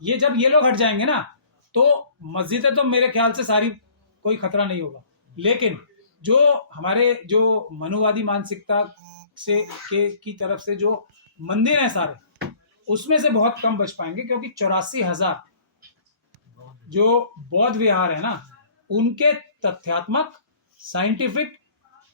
ये जब ये लोग हट जाएंगे ना तो मस्जिदें तो मेरे ख्याल से सारी कोई खतरा नहीं होगा, लेकिन जो हमारे जो मनुवादी मानसिकता से की तरफ से जो मंदिर हैं सारे, उसमें से बहुत कम बच पाएंगे, क्योंकि 84,000 जो बौद्ध विहार है ना, उनके तथ्यात्मक, साइंटिफिक,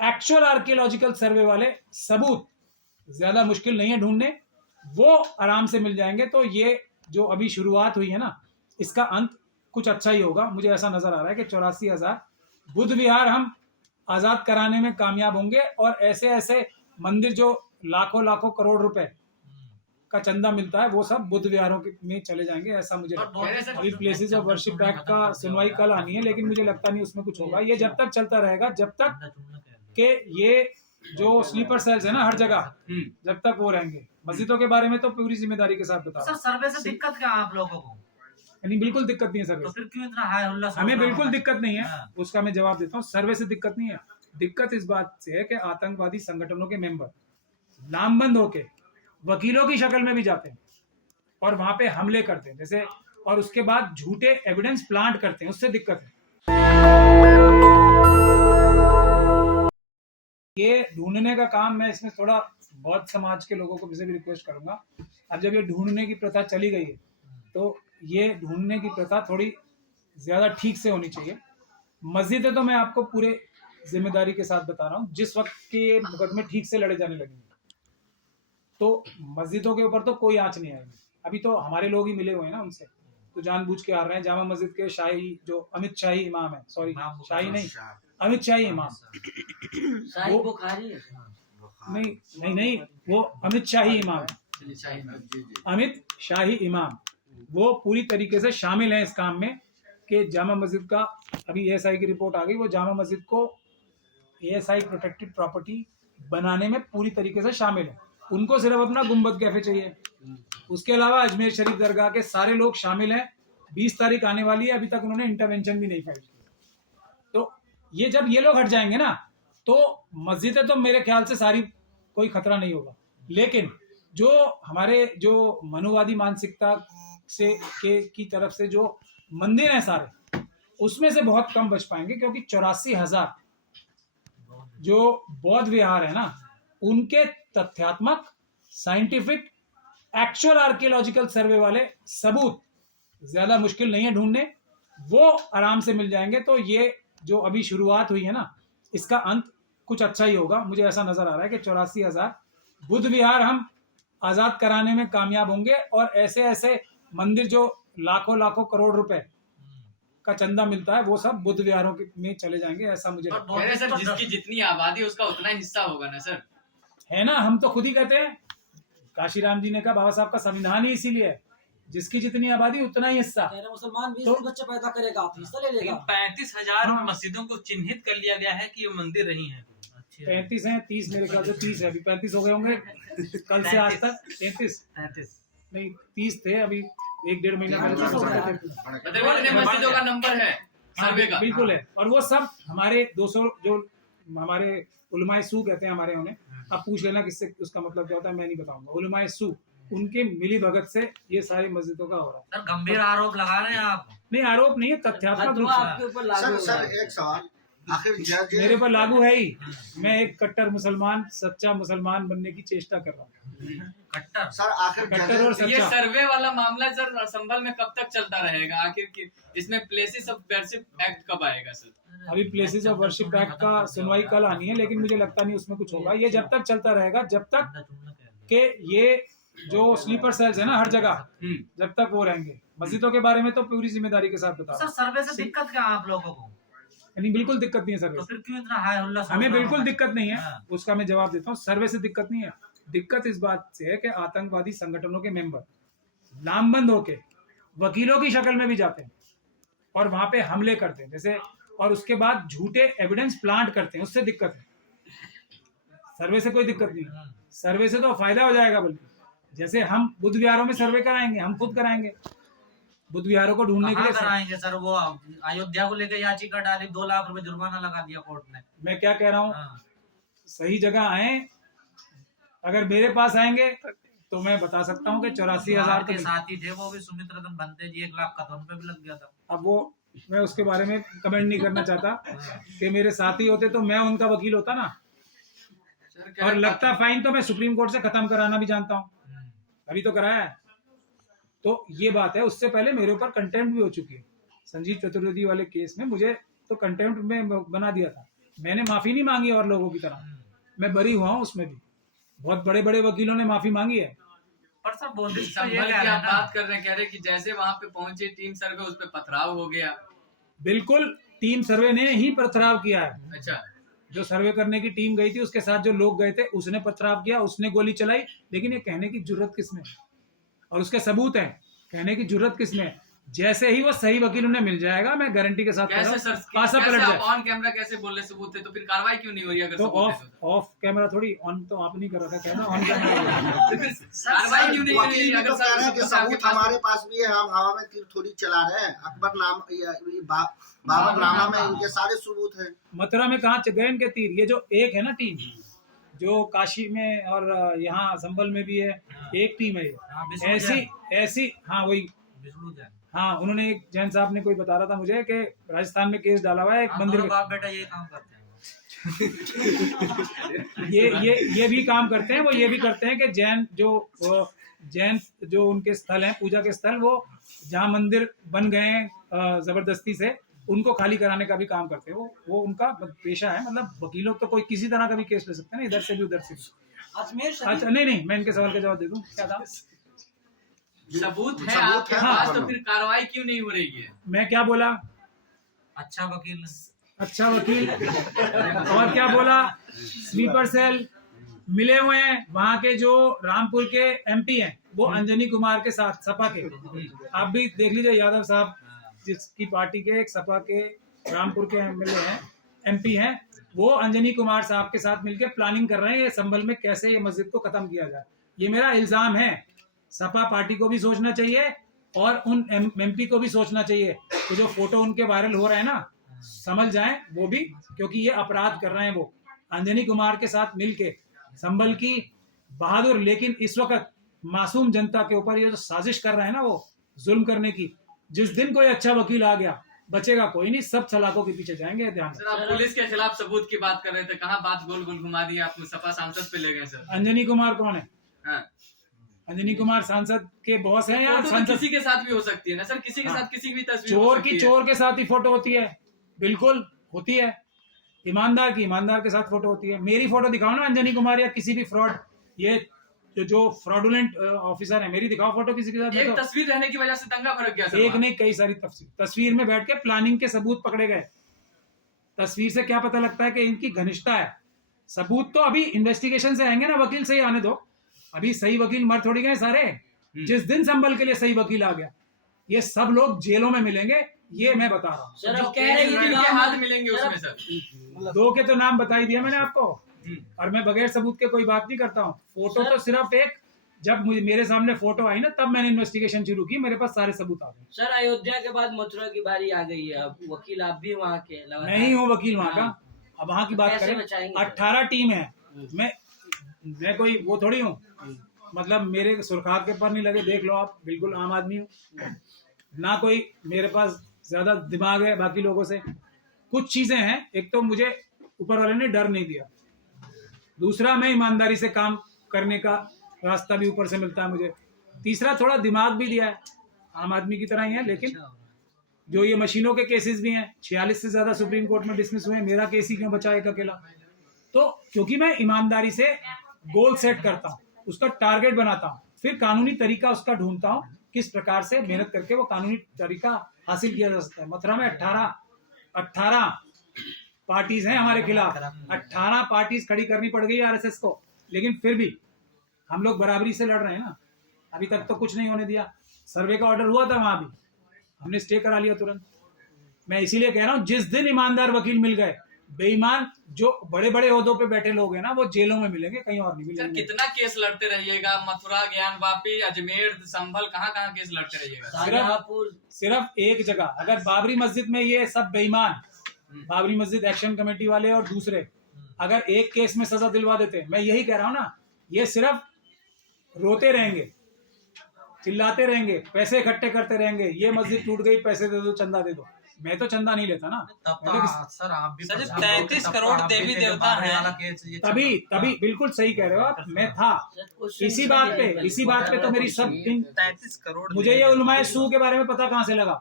एक्चुअल आर्कियोलॉजिकल सर्वे वाले सबूत ज्यादा मुश्किल नहीं है ढूंढने, वो आराम से मिल जाएंगे। तो ये जो अभी शुरुआत हुई है ना, इसका अंत कुछ अच्छा ही होगा। मुझे ऐसा नजर आ रहा है कि 84,000 बुद्ध विहार हम आजाद कराने में कामयाब होंगे, और ऐसे ऐसे मंदिर जो लाखों लाखों करोड़ रुपए का चंदा मिलता है वो सब बुद्ध विहारों में चले जाएंगे, ऐसा मुझे लगता है। अभी प्लेसेस ऑफ वर्शिप एक्ट का सुनवाई कल आनी है, लेकिन मुझे लगता नहीं उसमें कुछ होगा। ये जब तक चलता रहेगा, जब तक कि ये जो स्लीपर सेल्स है ना हर जगह, जब तक वो रहेंगे। मस्जिदों के बारे में तो पूरी जिम्मेदारी के साथ बता। सर सर्वे से दिक्कत क्या है आप लोगों को? यानी बिल्कुल दिक्कत नहीं है सर्वे, तो फिर क्यों इतना हाय हुल्ला? हमें बिल्कुल दिक्कत नहीं है, उसका मैं जवाब देता हूँ। सर्वे से दिक्कत नहीं है, दिक्कत इस बात से है कि आतंकवादी संगठनों के मेंबर लामबंद होके वकीलों की शक्ल में भी जाते हैं और वहां पे हमले करते हैं जैसे, और उसके बाद झूठे एविडेंस प्लांट करते हैं, उससे दिक्कत है। ये ढूंढने का काम मैं इसमें थोड़ा बौद्ध समाज के लोगों को भी रिक्वेस्ट करूंगा। अब जब ये ढूंढने की प्रथा चली गई है तो ये ढूंढने की प्रथा थोड़ी ज्यादा ठीक से होनी चाहिए। मस्जिदें तो मैं आपको पूरे जिम्मेदारी के साथ बता रहा हूँ, जिस वक्त के मुकदमे ठीक से लड़े जाने लगेंगे तो मस्जिदों के ऊपर तो कोई आंच नहीं आएगी। अभी तो हमारे लोग ही मिले हुए हैं ना उनसे, तो जानबूझ के आ रहे हैं। जामा मस्जिद के शाही जो अमित शाही इमाम है, सॉरी शाही नहीं, अमित शाही इमाम, शाही बुखारी है? नहीं नहीं नहीं, वो अमित शाही इमाम है, अमित शाही इमाम, वो पूरी तरीके से शामिल है इस काम में कि जामा मस्जिद का, अभी एएसआई की रिपोर्ट आ गई, वो जामा मस्जिद को एएसआई प्रोटेक्टेड प्रॉपर्टी बनाने में पूरी तरीके से शामिल है। उनको सिर्फ अपना गुंबद कैफे चाहिए, उसके अलावा अजमेर शरीफ दरगाह के सारे लोग शामिल हैं। 20 तारीख आने वाली है, अभी तक उन्होंने इंटरवेंशन भी नहीं फाइल किया। तो ये जब ये लोग हट जाएंगे ना तो मस्जिदें तो मेरे ख्याल से सारी कोई खतरा नहीं होगा, लेकिन जो हमारे जो मनुवादी मानसिकता से की तरफ से जो मंदिर हैं सारे, उसमें से बहुत कम बच पाएंगे, क्योंकि 84,000 जो बौद्ध विहार है ना, उनके तथ्यात्मक, साइंटिफिक, एक्चुअल आर्कियोलॉजिकल सर्वे वाले सबूत ज्यादा मुश्किल नहीं है ढूंढने, वो आराम से मिल जाएंगे। तो ये जो अभी शुरुआत हुई है ना, इसका अंत कुछ अच्छा ही होगा। मुझे ऐसा नजर आ रहा है कि 84,000 बुद्ध विहार हम आजाद कराने में कामयाब होंगे, और ऐसे ऐसे मंदिर जो लाखों लाखों करोड़ रुपए का चंदा मिलता है वो सब बुद्ध विहारों में चले जाएंगे, ऐसा मुझे लगता है। सर जिसकी जितनी आबादी है उसका उतना हिस्सा होगा ना सर, है ना, हम तो खुद ही कहते हैं, काशीराम जी ने कहा बाबा साहब का संविधान ही इसीलिए है, जिसकी जितनी आबादी उतना ही हिस्सा। मुसलमान 20 तो बच्चे पैदा करेगा तो हिस्सा ले लेगा। 35,000 मस्जिदों को चिन्हित कर लिया गया है कि ये मंदिर रही हैं। 35 हैं, 30 मेरे ख्याल से 30 है, अभी 35 हो गए होंगे कल से आज तक। 33 नहीं 30 थे, अभी 1-1.5 महीना पहले मस्जिदों का नंबर है सर्वे का, बिल्कुल है। और वो सब हमारे 200 जो हमारे उलमाए सू कहते हैं हमारे, उन्हें आप पूछ लेना किससे उसका मतलब क्या होता है, मैं नहीं बताऊंगा। उलमाए सू, उनके मिली भगत से ये सारी मस्जिदों का हो रहा है। सर गंभीर आरोप लगा रहे हैं आप। नहीं आरोप नहीं है, तथ्यात्मक रूप से। सर एक सवाल, आखिर जज मेरे पर लागू है ही, मैं एक कट्टर मुसलमान, सच्चा मुसलमान बनने की चेष्टा कर रहा हूँ। कट्टर सर आखिर कट्टर और ये सच्चा। सर्वे वाला मामला सर संभल में कब तक चलता रहेगा? आखिर की इसमें प्लेसेस ऑफ वर्शिप एक्ट कब आएगा सर? अभी प्लेसेस ऑफ वर्शिप एक्ट का सुनवाई कल आनी है, लेकिन मुझे लगता नहीं उसमें कुछ होगा। ये जब तक चलता रहेगा, जब तक कि ये जो स्लीपर सेल्स है ना हर जगह, जब तक वो रहेंगे। मस्जिदों के बारे में तो पूरी जिम्मेदारी के साथ बता। सर सर्वे से दिक्कत क्या है आप लोगों को? यानी बिल्कुल दिक्कत नहीं है सर्वे तो से, फिर क्यों इतना हाय हुल्ला? हमें बिल्कुल दिक्कत नहीं है, उसका मैं जवाब देता हूँ। सर्वे से दिक्कत नहीं है, दिक्कत इस बात से है कि आतंकवादी संगठनों के मेंबर लामबंद होके वकीलों की शक्ल में भी जाते हैं और वहां पे हमले करते हैं जैसे, और उसके बाद झूठे एविडेंस प्लांट करते हैं, उससे दिक्कत है। सर्वे से कोई दिक्कत नहीं है, सर्वे से तो फायदा हो जाएगा। बल्कि जैसे हम बुद्ध विहारों में सर्वे कराएंगे, हम खुद कराएंगे बुद्ध विहारों को ढूंढने के लिए। कराएंगे सर, वो अयोध्या को लेकर याचिका डाली, 2 लाख रुपए जुर्माना लगा दिया कोर्ट ने। मैं क्या कह रहा हूँ, सही जगह आए, अगर मेरे पास आएंगे तो मैं बता सकता हूँ कि 84,000 के साथ ही थे वो भी सुमित रतन बनते जी, 1 लाख का तो उन पे भी लग गया था। अब वो मैं उसके बारे में कमेंट नहीं करना चाहता कि मेरे साथी होते तो मैं उनका वकील होता ना। सर, क्या और है, लगता फाइन तो मैं सुप्रीम कोर्ट से खत्म कराना भी जानता हूँ, अभी तो कराया है। तो ये बात है, उससे पहले मेरे ऊपर कंटेम्प्ट भी हो चुकी है। संजीव चतुर्वेदी वाले केस में मुझे तो कंटेम्प्ट में बना दिया था। मैंने माफी नहीं मांगी और लोगों की तरह, मैं बरी हुआ हूँ उसमें भी। बहुत बड़े बड़े वकीलों ने माफी मांगी है। पर सर बोधिस तो ये संभल कह की रहे आप हैं ना, बात कर रहे हैं, कह रहे हैं कि जैसे वहां पे पहुंचे टीम सर्वे, उस पे पथराव हो गया। बिल्कुल, टीम सर्वे ने ही पथराव किया है। अच्छा, जो सर्वे करने की टीम गई थी उसके साथ जो लोग गए थे उसने पथराव किया, उसने गोली चलाई। लेकिन ये कहने की जुर्रत किसमें है? और उसके सबूत हैं, कहने की जुर्रत किसमें है? जैसे ही वो सही वकील उन्हें मिल जाएगा, मैं गारंटी के साथ कह रहा कैसे हूं, सर, पासा कैसे पलट आप जाए। ऑन कैमरा कैसे बोल रहे सबूत थे, तो फिर कार्रवाई क्यों नहीं हो रही अगर तो सबूत है तो? ऑफ कैमरा थोड़ी, ऑन तो आप नहीं कर रहा था, कहना ऑन कैमरा। तो फिर कार्रवाई क्यों नहीं हो रही वकील भी अगर तो कह रहे हैं कि सबूत आपके सबूत पास? हमारे पास भी है, हम हवा में तीर थोड़ी चला रहे हैं। बाबरनामा में इनके सारे सबूत हैं। मथुरा में कहाँ गए इनके तीर? ये जो एक है ना टीम, जो काशी में और यहाँ संभल में भी है, एक टीम है ये। ऐसी हाँ वही, हाँ उन्होंने एक जैन साहब ने कोई बता रहा था मुझे कि राजस्थान में केस डाला हुआ है एक मंदिर में। बाप बेटा ये काम करते हैं। ये भी काम करते हैं। वो ये भी करते हैं कि जैन जो उनके स्थल हैं, पूजा के स्थल, वो जहाँ मंदिर बन गए हैं जबरदस्ती से, उनको खाली कराने का भी काम करते हैं। वो उनका पेशा है। मतलब वकीलों तो कोई किसी तरह का भी केस ले सकते हैं ना, इधर से भी उधर से भी। अच्छा नहीं, मैं इनके सवाल का जवाब दे दूं। क्या था? सबूत है सबूत आपके है, पास, हाँ, तो फिर कार्रवाई क्यों नहीं हो रही है? मैं क्या बोला? अच्छा वकील और क्या बोला? स्लीपर सेल मिले हुए हैं। वहां के जो रामपुर के एमपी हैं वो अंजनी कुमार के साथ, सपा के, आप भी देख लीजिए, यादव साहब जिसकी पार्टी के एक सपा के रामपुर के एमएलए हैं, एमपी हैं, वो अंजनी कुमार साहब के साथ मिलकर प्लानिंग कर रहे हैं ये संभल में कैसे ये मस्जिद को खत्म किया जाए। ये मेरा इल्जाम है। सपा पार्टी को भी सोचना चाहिए और उन एमपी को भी सोचना चाहिए कि जो फोटो उनके वायरल हो रहे हैं ना, समझ जाएं वो भी, क्योंकि ये अपराध कर रहे हैं। वो अंजनी कुमार के साथ मिलके संभल की बहादुर लेकिन इस वक्त मासूम जनता के ऊपर ये जो साजिश कर रहे हैं ना, वो जुल्म करने की, जिस दिन कोई अच्छा वकील आ गया बचेगा कोई नहीं, सब सलाखों के पीछे जाएंगे। ध्यान सर, आप पुलिस के खिलाफ सबूत की बात कर रहे थे, कहाँ बात गोल गोल घुमा दी, आप सपा सांसद पे ले गए सर। अंजनी कुमार कौन है? हाँ, अंजनी कुमार सांसद के बॉस हैं या फोटो तो सांसद? किसी के साथ भी हो सकती है ना सर, किसी के हाँ। साथ किसी की भी तस्वीर हो चोर सकती की है। चोर के साथ ही फोटो होती है, बिल्कुल होती है। ईमानदार की ईमानदार के साथ फोटो होती है। मेरी फोटो दिखाओ ना अंजनी कुमार या किसी भी फ्रॉड, ये जो फ्रॉडुलेंट ऑफिसर है, मेरी दिखाओ फोटो किसी के साथ। एक तस्वीर रहने की वजह से दंगा भड़क गया सर एक वहाँ। नहीं, कई सारी तस्वीर में बैठ के प्लानिंग के सबूत पकड़े गए। तस्वीर से क्या पता लगता है कि इनकी घनिष्ठता है? सबूत तो अभी इन्वेस्टिगेशन से आएंगे ना, वकील से ही आने दो। अभी सही वकील मर थोड़ी गए सारे। जिस दिन संभल के लिए सही वकील आ गया, ये सब लोग जेलों में मिलेंगे, ये मैं बता रहा हूँ। जो कह रहे हैं कि हाथ मिलेंगे उसमें सर। दो के तो नाम बता ही दिया मैंने आपको, और मैं बगैर सबूत के कोई बात नहीं करता हूँ। फोटो तो सिर्फ एक, जब मुझे मेरे सामने फोटो आई ना, तब मैंने इन्वेस्टिगेशन शुरू की, मेरे पास सारे सबूत आ गए। सर, अयोध्या के बाद मथुरा की बारी आ गई है। अब वकील आप भी वहाँ के लगातार। मैं ही हूँ वकील वहाँ का। अब वहाँ की बात कैसे करें, बचाएंगे? 18 टीम है। मैं कोई वो थोड़ी हूँ, मतलब मेरे सुरखार के पर नहीं लगे, देख लो आप, बिल्कुल आम आदमी हूँ ना। कोई मेरे पास ज्यादा दिमाग है बाकी लोगों से। कुछ चीजें हैं, एक तो मुझे ऊपर वाले ने डर नहीं दिया, दूसरा मैं ईमानदारी से काम करने का रास्ता भी ऊपर से मिलता है मुझे, तीसरा थोड़ा दिमाग भी दिया है, आम आदमी की तरह ही है। लेकिन जो ये मशीनों के केसेस भी हैं, 46 से ज्यादा सुप्रीम कोर्ट में डिसमिस हुए, मेरा केस ही क्यों बचा एक अकेला? तो क्योंकि मैं ईमानदारी से गोल सेट करता हूँ, उसका टारगेट बनाता हूँ, फिर कानूनी तरीका उसका ढूंढता हूँ, किस प्रकार से मेहनत करके वो कानूनी तरीका हासिल किया जा सकता है। मथुरा में 18 पार्टीज हैं हमारे खिलाफ, 18 पार्टीज खड़ी करनी पड़ गई आरएसएस को, लेकिन फिर भी हम लोग बराबरी से लड़ रहे हैं ना। अभी तक तो कुछ नहीं होने दिया। सर्वे का ऑर्डर हुआ था, वहां भी हमने स्टे करा लिया तुरंत। मैं इसीलिए कह रहा हूँ, जिस दिन ईमानदार वकील मिल गए, बेईमान जो बड़े बड़े ओहदों पे बैठे लोग हैं ना, वो जेलों में मिलेंगे, कहीं और नहीं सर, मिलेंगे। कितना केस लड़ते रहिएगा? मथुरा, ज्ञान वापी, अजमेर, संभल, कहाँ केस लड़ते रहिएगा? शाहजहांपुर। सिर्फ एक जगह, अगर बाबरी मस्जिद में ये सब बेईमान, बाबरी मस्जिद एक्शन कमेटी वाले और दूसरे, अगर एक केस में सजा दिलवा देते, मैं यही कह रहा हूँ ना, ये सिर्फ रोते रहेंगे, चिल्लाते रहेंगे, पैसे इकट्ठे करते रहेंगे, ये मस्जिद टूट गई, पैसे दे दो, चंदा दे दो। मैं तो चंदा नहीं लेता ना। तब मैं तो तो सर आप भी सर, परेशान 33 होगे, तब करोड़ तो आप भी देवी थे देवता जब बाबरी हैं। वाला केस ये तभी बिल्कुल सही कह रहे हो आप, मैं था इसी बात पे तो मेरी सब 33 करोड़ मुझे ये उलमाए सू के बारे में पता कहाँ से लगा।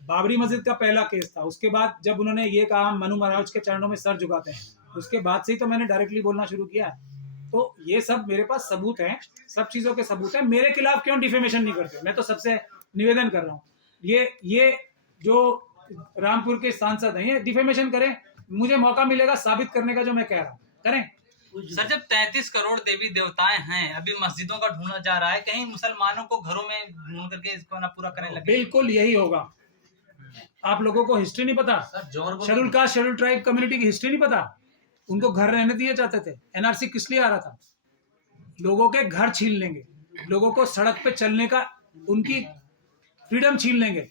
बाबरी मस्जिद का पहला केस था, उसके बाद जब उन्होंने ये कहा हम मनु महाराज के चरणों में सर झुकाते हैं, उसके बाद से ही तो मैंने डायरेक्टली बोलना शुरू किया है। तो ये सब मेरे पास सबूत हैं, सब चीजों के सबूत हैं। मेरे खिलाफ क्यों डिफेमेशन नहीं करते? मैं तो सबसे निवेदन कर रहा हूँ, ये जो रामपुर के सांसद हैं ये डिफेमेशन करें, मुझे मौका मिलेगा साबित करने का जो मैं कह रहा हूँ, करें। सर, जब 33 करोड़ देवी देवताएं हैं, अभी मस्जिदों का ढूंढा जा रहा है, कहीं मुसलमानों को घरों में ढूंढ करके इसको ना पूरा करने लगे। बिल्कुल यही होगा। आप लोगों को हिस्ट्री नहीं पता, sir Jaunpur schedule caste schedule tribe community की हिस्ट्री नहीं पता। उनको घर रहने दिए जाते थे। एनआरसी किस लिए आ रहा था? लोगों के घर छीन लेंगे, लोगों को सड़क पे चलने का उनकी फ्रीडम छीन लेंगे,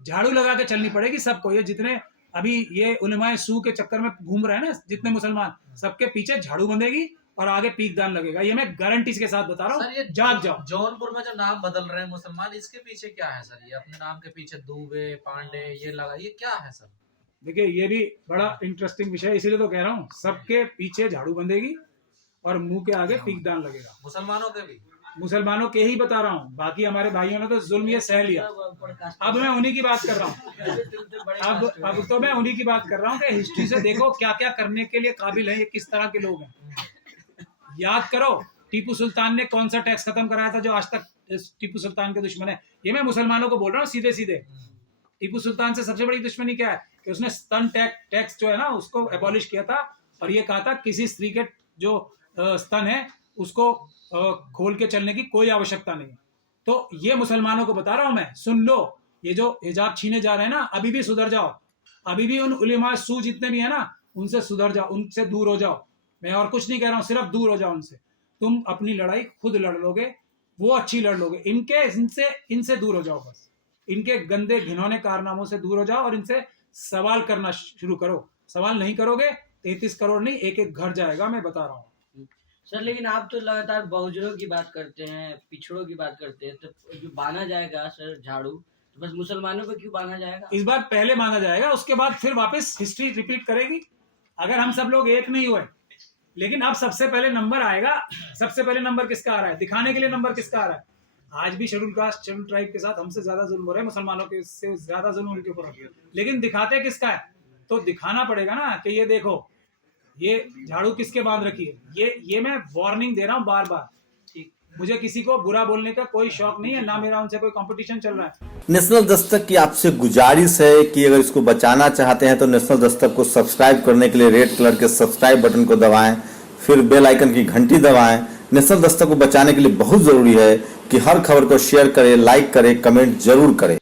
झाड़ू लगा के चलनी पड़ेगी सबको। ये जितने अभी ये उलमाए सू के चक्कर में घूम रहे हैं ना जितने मुसलमान, सबके पीछे झाड़ू बंधेगी और आगे पीकदान लगेगा। ये मैं गारंटी के साथ बता रहा सर, ये हूँ, जाग जाओ। जौनपुर में जो नाम बदल रहे हैं मुसलमान, इसके पीछे क्या है सर? ये अपने नाम के पीछे दुबे पांडे ये लगा, ये क्या है सर? देखिए ये भी बड़ा इंटरेस्टिंग विषय है, इसीलिए तो कह रहा हूँ सबके पीछे झाड़ू बंधेगी और मुंह के आगे पीकदान लगेगा। मुसलमानों के भी? मुसलमानों के ही बता रहा हूँ, बाकी हमारे भाइयों ने तो जुल्म ये सह लिया। अब मैं उन्हीं की बात कर रहा हूँ, अब तो मैं उन्हीं की बात कर रहा हूँ कि हिस्ट्री से देखो क्या क्या करने के लिए काबिल है, ये किस तरह के लोग हैं। याद करो टीपू सुल्तान ने कौन सा टैक्स खत्म कराया था जो आज तक टीपू सुल्तान के दुश्मन है। ये मैं मुसलमानों को बोल रहा हूँ सीधे सीधे। टीपू सुल्तान से सबसे बड़ी दुश्मनी क्या है कि उसने स्तन टैक्स जो है ना उसको एबॉलिश किया था और ये कहा था किसी स्त्री के जो स्तन है उसको खोल के चलने की कोई आवश्यकता नहीं। तो ये मुसलमानों को बता रहा हूं मैं, सुन लो, ये जो हिजाब छीने जा रहे हैं ना, अभी भी सुधर जाओ, अभी भी उन उलेमा सू जितने भी है ना उनसे सुधर जाओ, उनसे दूर हो जाओ। मैं और कुछ नहीं कह रहा हूं, सिर्फ दूर हो जाओ उनसे। तुम अपनी लड़ाई खुद लड़ लोगे, वो अच्छी लड़ लोगे। इनसे दूर हो जाओ, बस इनके गंदे घिनौने कारनामों से दूर हो जाओ और इनसे सवाल करना शुरू करो। सवाल नहीं करोगे 33 करोड़ नहीं, एक एक घर जाएगा, मैं बता रहा हूँ। सर लेकिन आप तो लगातार बहुजनों की बात करते हैं, पिछड़ों की बात करते हैं, तो जो बांधा जाएगा सर झाड़ू, तो बस मुसलमानों को क्यों बांधा जाएगा? इस बार पहले माना जाएगा, उसके बाद फिर वापस हिस्ट्री रिपीट करेगी। अगर हम सब लोग एक नहीं हुए, लेकिन अब सबसे पहले नंबर आएगा। सबसे पहले नंबर किसका आ रहा है? दिखाने के लिए नंबर किसका आ रहा है? आज भी शेड्यूल कास्ट शेड्यूल ट्राइब के साथ हमसे ज्यादा जुल्म हो रहा है, मुसलमानों के से ज्यादा जुल्म उनके ऊपर हो रहा है, लेकिन दिखाते किसका है? तो दिखाना पड़ेगा ना कि ये देखो ये झाड़ू किसके बांध रखी है। ये मैं वार्निंग दे रहा हूँ बार बार। मुझे किसी को बुरा बोलने का कोई शौक नहीं है, ना मेरा उनसे कोई कंपटीशन चल रहा है। नेशनल दस्तक की आपसे गुजारिश है कि अगर इसको बचाना चाहते हैं तो नेशनल दस्तक को सब्सक्राइब करने के लिए रेड कलर के सब्सक्राइब बटन को दबाएं, फिर बेल आइकन की घंटी दबाएं। नेशनल दस्तक को बचाने के लिए बहुत जरूरी है कि हर खबर को शेयर करें, लाइक करें, कमेंट जरूर करें।